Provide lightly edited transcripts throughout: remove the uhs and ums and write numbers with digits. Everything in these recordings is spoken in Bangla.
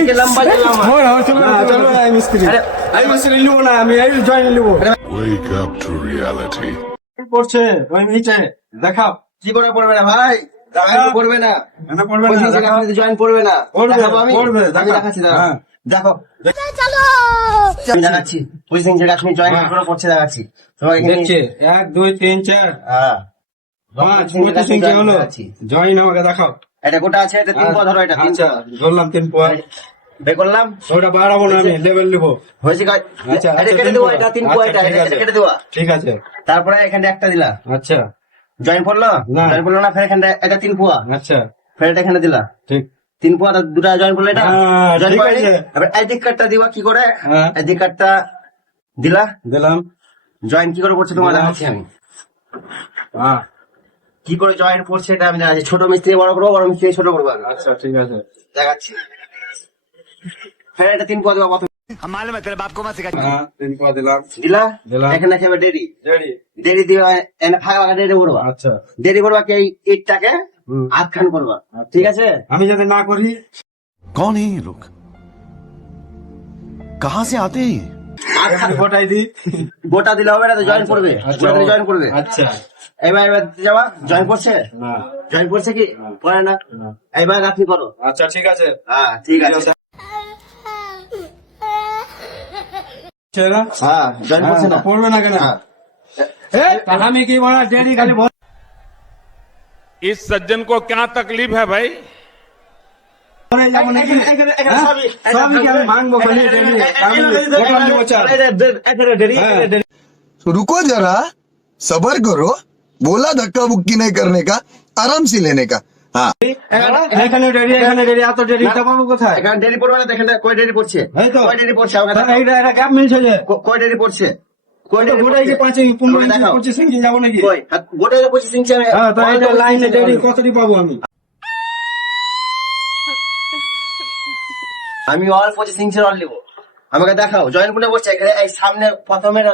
আজকে লম্বা লম্বা চলো আমি মিস্ত্রি নিবো না, আমি এই জয়েন নিবো। Wake up to reality. পড়ছে ওই নিচে দেখাও। কি করে পড়বে না ভাই? পড়বে না, না পড়বে না, দেখাও। জয়েন পড়বে না। পড়বে, দেখাবো আমি? পড়বে, আমি দেখাও। দেখাচ্ছি, দাঁড়াও। হ্যাঁ। দেখো আমি দেখাচ্ছি পজিশন যেটা তুমি জয়েন হ্যাঁ। করে পড়ছে দেখাচ্ছি তোমার এখানে। দেখছে 1 2 3 4 হ্যাঁ 5 25 হলো। জয়েন আমাকে দেখাও। এটা গোটা আছে, এটা তিন পা ধরো, এটা তিন আচ্ছা পা ধরলাম 3 পয়েন্ট। বের করলাম। ওটা বাড়াবো না, আমি লেভেল নিবো। হয়েছে কাজ। আচ্ছা, এটা কেটে তিন দেবো, পা। এটা তিন পা, আচ্ছা, এটা ঠিক এটা আছে। কেটে দেবো। ঠিক আছে। তারপরে এখানে একটা দিলা, আচ্ছা জয়েন পড়লো না। জয়েন পড়লো না, ফের এখানে এটা তিন পোয়া, আচ্ছা ফের এটা এখানে দিলা ঠিক। তিন পোয়া, দুটা জয়েন করলে এটা হ্যাঁ, জয়েন ঠিক করে আছে। এবার আইডি কার্ডটা দিবা কি করে, হ্যাঁ। আইডি কার্ডটা দিলা, দিলাম। জয়েন কি করে করছে তোমার দিলাম। দেখাচ্ছি আমি। হ্যাঁ কি করে জয়েন করছে এটা আমি দেখাচ্ছি। ছোট মিস্ত্রি বড় করবো, বড় মিস্ত্রি ছোট করবো আমি। আচ্ছা ঠিক আছে। দেখাচ্ছি। ফের এটা তিন পোয়া দিবা প্রথমে, হ্যাঁ 3 পা দিলাম। দিলা দিলাম। এখানে খেবে ডেরি, রেডি। দেরি দিবা, এনে ফাঁকা ডেরি করবা, আচ্ছা দেরি করবা কি এই ইটটাকে হুম। আধখান করবা, আচ্ছা। ঠিক আছে? আমি যদি না করি कौन है ये लोग? कहाँ से आते हैं ये? আধখান গোটাই দিই। গোটা দিলে হবে না, তো জয়েন করবে, আচ্ছা, গোটা দিলে জয়েন করবে। আচ্ছা এবার এবার যাবা, জয়েন করছে, না জয়েন করছে কি না। করে না, না। এবার আপনি করো। আচ্ছা ঠিক আছে। হ্যাঁ ঠিক আছে। ছেড়া। হ্যাঁ জয়েন করছে না, পড়বে না কেন? হ্যাঁ। আমি কি বলা ডেডি খালি বল। इस सज्जन को क्या तकलीफ है भाई? পরে যাবো নাকি? এখানে হ্যাঁ? সবই সবই কি আমি ভাঙবো খালি ডেডি? আমি গোটা নিবো চার। এখানে দেরি, হ্যাঁ। এখানে দেরি। तो रुको जरा सबर करो बोला धक्का बुक्की नहीं करने का आराम से लेने का हाँ এখানে ডেডি, এখানে ডেডি, এত ডেডি পাবো কোথায়? এখানে দেরি পড়বে না তো, এখানে কয় দেরি পড়ছে, এই তো। কয় দেরি পড়ছে আমাকে তাহলে দেখাও। এটা গ্যাপ মিলছে যে কয় দেরি পড়ছে, কয় দেরি গোটাই কি পড়ছে? 5 15 আমাকে দেখাও। 25 ইঞ্চি যাবো নাকি? কই গোটাই 25 ইঞ্চি আমি, হ্যাঁ তো এটা লাইনে ডেডি কতটি পাবো আমি? আমি অল 25 ইঞ্চির অল নিবো, আমাকে দেখাও। জয়েন করে বসছে এখানে, এই সামনে প্রথমের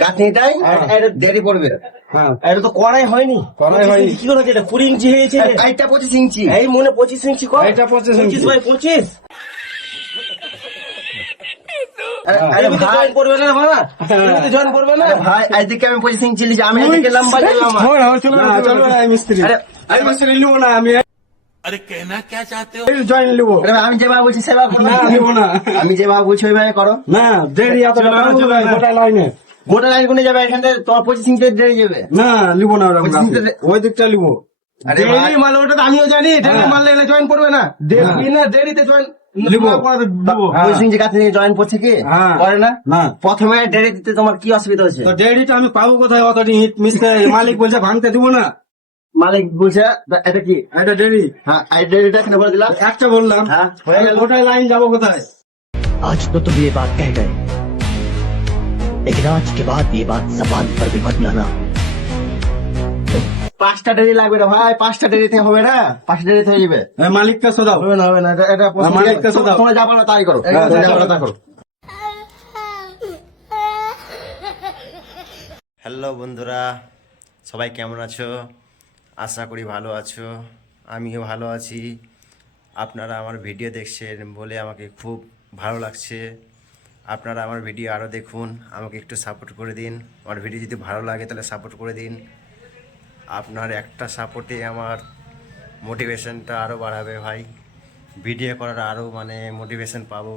গাঁথনিটাই এটা দেরি পড়বে। হ্যাঁ এটা তো করাই হয়নি, করাই হয়নি। কি করে এটা 20 ইঞ্চি হয়েছে, এইটা 25 ইঞ্চি, এই মনে 25 ইঞ্চি কর, এইটা 25 ইঞ্চি। 25 বাই 25। আরে ভাই জয়েন করবে না বাবা, তুমি তো জয়েন করবে না ভাই। এইদিকে আমি 25 ইঞ্চি লিখি, আমি এদিকে লম্বা দিলাম। চলো আমি মিস্ত্রি। আরে আমি মিস্ত্রি নিবো না, আমি अरे कहना क्या चाहते हो? জয়েন নিবো। আরে আমি যেভাবে বলছি সেভাবে করো, না নিবো না। আমি যেভাবে বলছি ওইভাবে করো। না ডেডি এত গোটা লাইনে। গোটা লাইন কোনে যাবে, এখান থেকে তোমার 25 ইঞ্চি দেরি যাবে। না নিবো না ওটা, 25 ইঞ্চি ওই দিকটা নিবো। আরে দেরি মারলে ওটা তো আমিও জানি, দেরি মারলে এলে জয়েন করবে না, দেরি না দেরিতে জয়েন নিবো। 25 ইঞ্চি কাছে জয়েন করছে কি হ্যাঁ। করে না। না প্রথমে দেরি দিতে তোমার কি অসুবিধা হচ্ছে? তো ডেডিটা আমি পাবো কোথায়? অতটি ইট মিস্ত্রি মালিক বলছে ভাঙতে দিব না। মালিক বলছে এটা কি, এটা ডেডি হ্যাঁ এই দেরিটা এখানে বলে দিলাম। একটা বললাম। হ্যাঁ, হয়ে গেল। গোটায় লাইন যাবো কোথায়? आज तो तुम ये बात कह गए, लेकिन आज के बाद ये बात जबान पर भी मत लाना। 5টা দেরি লাগবে না ভাই, 5টা দেরিতে হবে না, 5টা দেরিতে হয়ে যাবে। মালিককে শোধাও। হবে না, হবে না, এটা মালিককে শোধাও। তোমরা যাবো না তাই করো, হ্যাঁ, তোমরা যাবো না তাই করো। হ্যালো বন্ধুরা, সবাই কেমন আছো? আশা করি ভালো আছো, আমিও ভালো আছি। আপনারা আমার ভিডিও দেখছেন বলে আমাকে খুব ভালো লাগছে। আপনারা আমার ভিডিও আরও দেখুন, আমাকে একটু সাপোর্ট করে দিন। আমার ভিডিও যদি ভালো লাগে তাহলে সাপোর্ট করে দিন। আপনার একটা সাপোর্টে আমার মোটিভেশনটা আরও বাড়াবে ভাই, ভিডিও করার আরও মোটিভেশন পাবো।